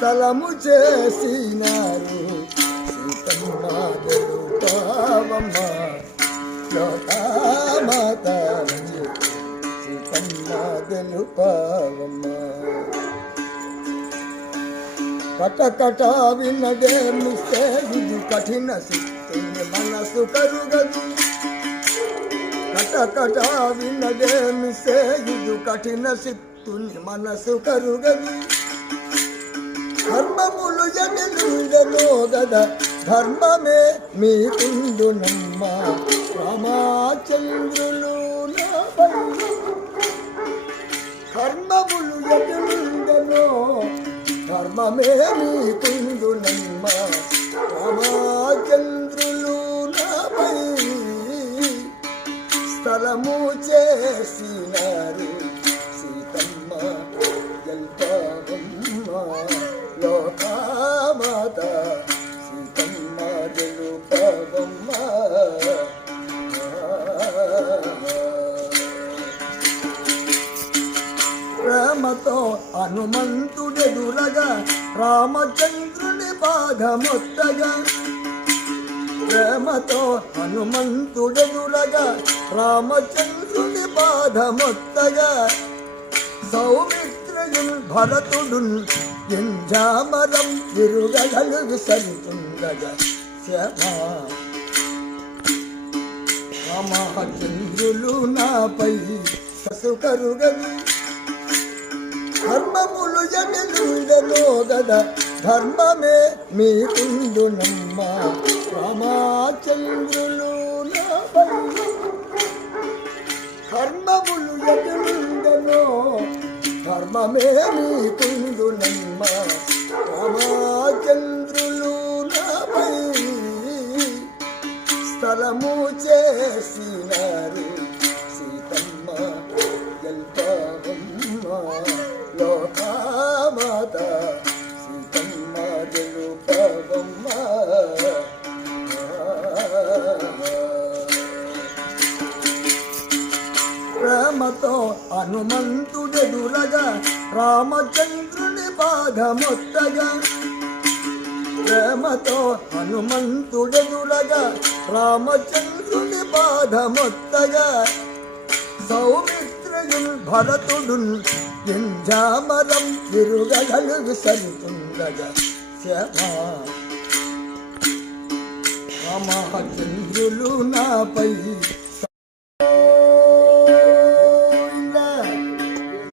స్థలము చేసినారు సీతమ్మ గెలుపవమ్మ లోకమాత సీతమ్మ గెలుపవమ్మ కటకట వినదే ముస్తే ఇది కఠిన సిద్ధి మనసు కరుగదు కటకట వినదే ముస్తే ఇది కఠిన సిద్ధుని మనసు కరుగదు ధర్మములు జనుండెనో గద ధర్మమే మీకుండునమ్మ రామచంద్రులు ధర్మములు జనుండెనో ధర్మమే మీకుండునమ్మ రామచంద్రులు నాపై స్థలము చేసినారు సీతమ్మ గెల్పవమ్మ లోకమాత సీతమ్మ గెలుపవమ్మ ప్రేమతో హనుమంతుడెదురగా రామచంద్రుని పాదమొత్తగా ప్రేమతో హనుమంతుడెదురగా రామచంద్రుని పాదమొత్తగా సౌమిత్రుడు భరతుడు ఎంజామరం విరుగలు విసరుతుండగా శ్యామా రామచంద్రులు నాపై ససుకరుగదు ధర్మములు జనుండెనో గద ధర్మమే మీకుండునమ్మ రామచంద్రులు నాపై ధర్మములు జనుండెనో ధర్మమే మీకుండునమ్మ రామచంద్రులు నాపై స్థలము చేసినారు సీతమ్మ గెల్పవమ్మ లోకమాత సీతమ్మ గెలుపవమ్మ ప్రేమతో హనుమంతుడెదురగా రామచంద్రుని పాదమొత్తగా ప్రేమతో హనుమంతుడెదురగా రామచంద్రుని పాదమొత్తగా సౌమిత్రుడు భరతుడు ఎంజామరం విరుగలు విసరుతుండగా శ్యామా రామచంద్రులు నాపై